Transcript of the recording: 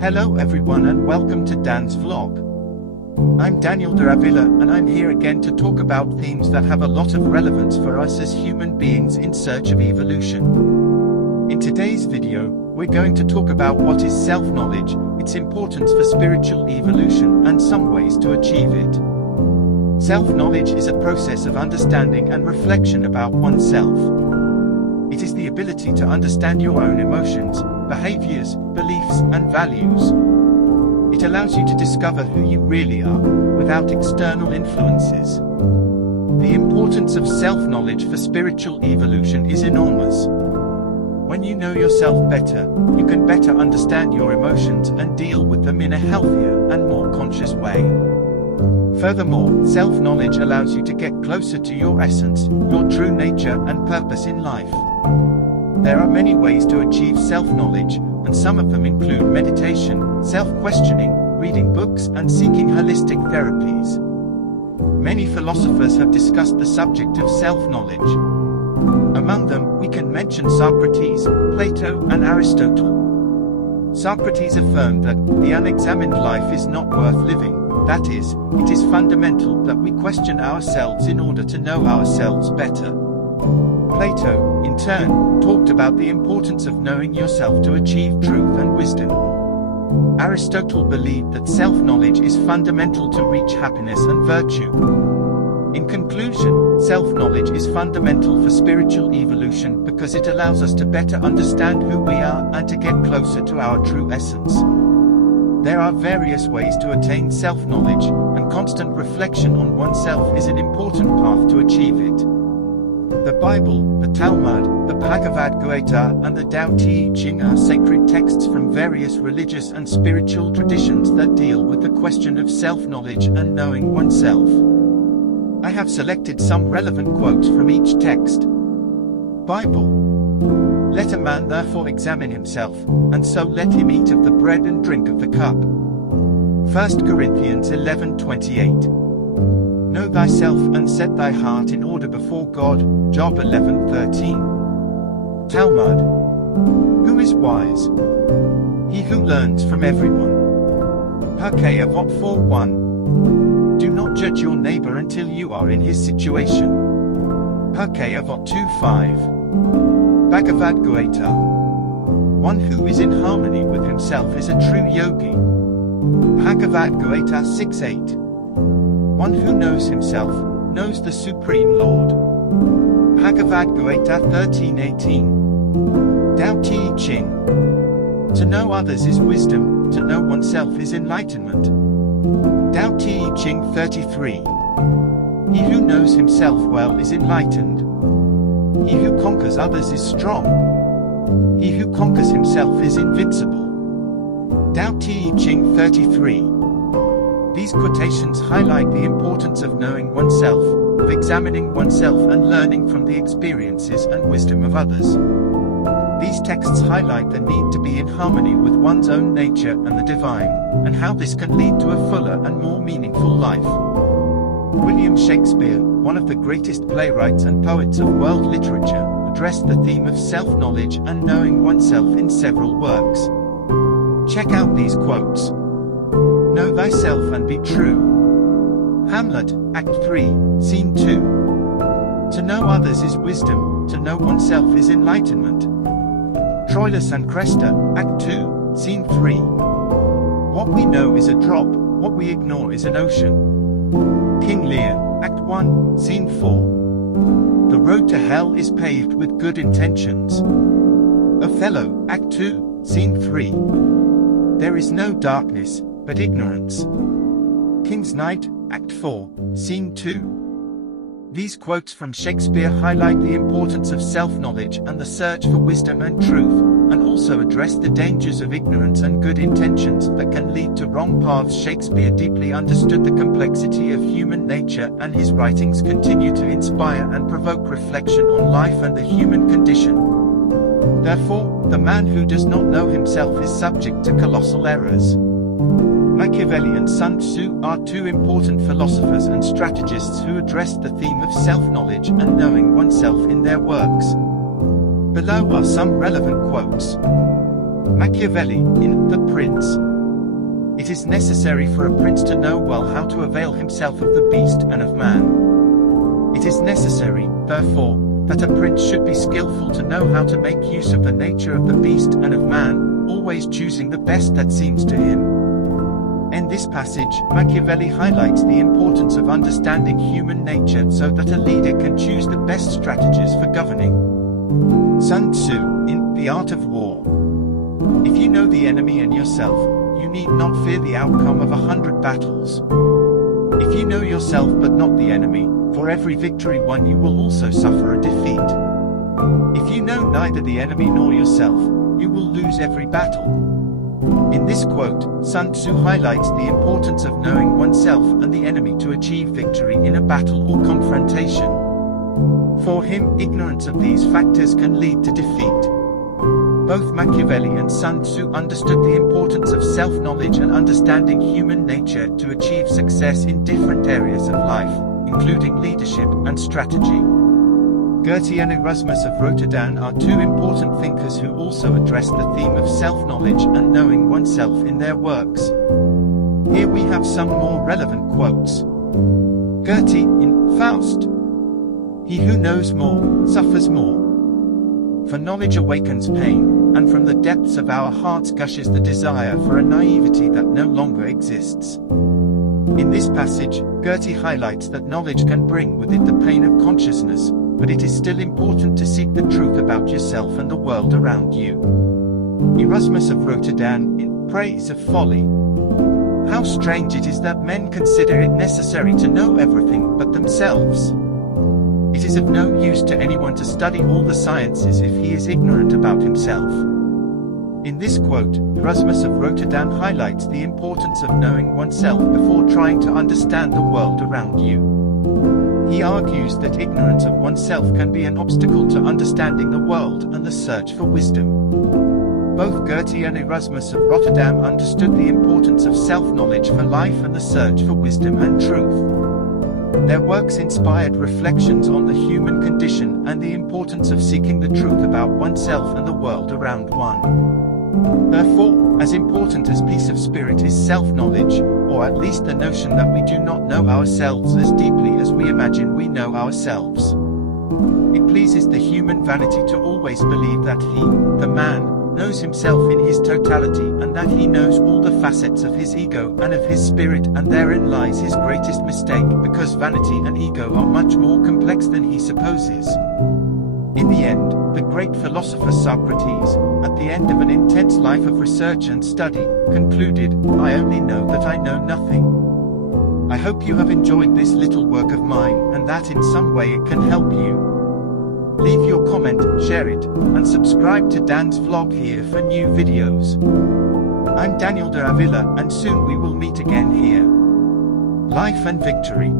Hello everyone and welcome to Dan's Vlog. I'm Daniel de Avila and I'm here again to talk about themes that have a lot of relevance for us as human beings in search of evolution. In today's video, we're going to talk about what is self-knowledge, its importance for spiritual evolution, and some ways to achieve it. Self-knowledge is a process of understanding and reflection about oneself. It is the ability to understand your own emotions, behaviors, beliefs, and values. It allows you to discover who you really are, without external influences. The importance of self-knowledge for spiritual evolution is enormous. When you know yourself better, you can better understand your emotions and deal with them in a healthier and more conscious way. Furthermore, self-knowledge allows you to get closer to your essence, your true nature and purpose in life. There are many ways to achieve self-knowledge, and some of them include meditation, self-questioning, reading books, and seeking holistic therapies. Many philosophers have discussed the subject of self-knowledge. Among them, we can mention Socrates, Plato, and Aristotle. Socrates affirmed that the unexamined life is not worth living. That is, it is fundamental that we question ourselves in order to know ourselves better. Plato, in turn, talked about the importance of knowing yourself to achieve truth and wisdom. Aristotle believed that self-knowledge is fundamental to reach happiness and virtue. In conclusion, self-knowledge is fundamental for spiritual evolution because it allows us to better understand who we are and to get closer to our true essence. There are various ways to attain self-knowledge, and constant reflection on oneself is an important path to achieve it. The Bible, the Talmud, the Bhagavad Gita, and the Tao Te Ching are sacred texts from various religious and spiritual traditions that deal with the question of self-knowledge and knowing oneself. I have selected some relevant quotes from each text. Bible. Let a man therefore examine himself, and so let him eat of the bread and drink of the cup. 1 Corinthians 11:28. Know thyself and set thy heart in order before God. Job 11:13. Talmud. Who is wise? He who learns from everyone. Pirkei Avot 4:1. Do not judge your neighbor until you are in his situation. Pirkei Avot 2:5. Bhagavad Gita. One who is in harmony with himself is a true yogi. Bhagavad Gita 6:8. One who knows himself, knows the Supreme Lord. Bhagavad Gita 13:18. Tao Te Ching. To know others is wisdom, to know oneself is enlightenment. Tao Te Ching 33. He who knows himself well is enlightened. He who conquers others is strong. He who conquers himself is invincible. Tao Te Ching 33. These quotations highlight the importance of knowing oneself, of examining oneself and learning from the experiences and wisdom of others. These texts highlight the need to be in harmony with one's own nature and the divine, and how this can lead to a fuller and more meaningful life. William Shakespeare, one of the greatest playwrights and poets of world literature, addressed the theme of self-knowledge and knowing oneself in several works. Check out these quotes. Know thyself and be true. Hamlet, Act 3, Scene 2. To know others is wisdom, to know oneself is enlightenment. Troilus and Cressida, Act 2, Scene 3. What we know is a drop, what we ignore is an ocean. King Lear, Act 1, Scene 4. The road to hell is paved with good intentions. Othello, Act 2, Scene 3. There is no darkness, but ignorance. King's Knight, Act 4, Scene 2. These quotes from Shakespeare highlight the importance of self-knowledge and the search for wisdom and truth, and also address the dangers of ignorance and good intentions that can lead to wrong paths. Shakespeare deeply understood the complexity of human nature, and his writings continue to inspire and provoke reflection on life and the human condition. Therefore, the man who does not know himself is subject to colossal errors. Machiavelli and Sun Tzu are two important philosophers and strategists who addressed the theme of self-knowledge and knowing oneself in their works. Below are some relevant quotes. Machiavelli, in The Prince. It is necessary for a prince to know well how to avail himself of the beast and of man. It is necessary, therefore, that a prince should be skillful to know how to make use of the nature of the beast and of man, always choosing the best that seems to him. In this passage, Machiavelli highlights the importance of understanding human nature so that a leader can choose the best strategies for governing. Sun Tzu, in The Art of War. If you know the enemy and yourself, you need not fear the outcome of 100 battles. If you know yourself but not the enemy, for every victory won you will also suffer a defeat. If you know neither the enemy nor yourself, you will lose every battle. In this quote, Sun Tzu highlights the importance of knowing oneself and the enemy to achieve victory in a battle or confrontation. For him, ignorance of these factors can lead to defeat. Both Machiavelli and Sun Tzu understood the importance of self-knowledge and understanding human nature to achieve success in different areas of life, including leadership and strategy. Goethe and Erasmus of Rotterdam are two important thinkers who also address the theme of self-knowledge and knowing oneself in their works. Here we have some more relevant quotes. Goethe, in Faust. He who knows more, suffers more. For knowledge awakens pain, and from the depths of our hearts gushes the desire for a naivety that no longer exists. In this passage, Goethe highlights that knowledge can bring with it the pain of consciousness, but it is still important to seek the truth about yourself and the world around you. Erasmus of Rotterdam, in Praise of Folly. How strange it is that men consider it necessary to know everything but themselves. It is of no use to anyone to study all the sciences if he is ignorant about himself. In this quote, Erasmus of Rotterdam highlights the importance of knowing oneself before trying to understand the world around you. He argues that ignorance of oneself can be an obstacle to understanding the world and the search for wisdom. Both Goethe and Erasmus of Rotterdam understood the importance of self-knowledge for life and the search for wisdom and truth. Their works inspired reflections on the human condition and the importance of seeking the truth about oneself and the world around one. Therefore, as important as peace of spirit is self-knowledge, or at least the notion that we do not know ourselves as deeply as we imagine we know ourselves. It pleases the human vanity to always believe that he, the man, knows himself in his totality and that he knows all the facets of his ego and of his spirit, and therein lies his greatest mistake, because vanity and ego are much more complex than he supposes. In the end, the great philosopher Socrates, at the end of an intense life of research and study, concluded, "I only know that I know nothing." I hope you have enjoyed this little work of mine and that in some way it can help you. Leave your comment, share it, and subscribe to Dan's Vlog here for new videos. I'm Daniel de Avila, and soon we will meet again here. Life and victory.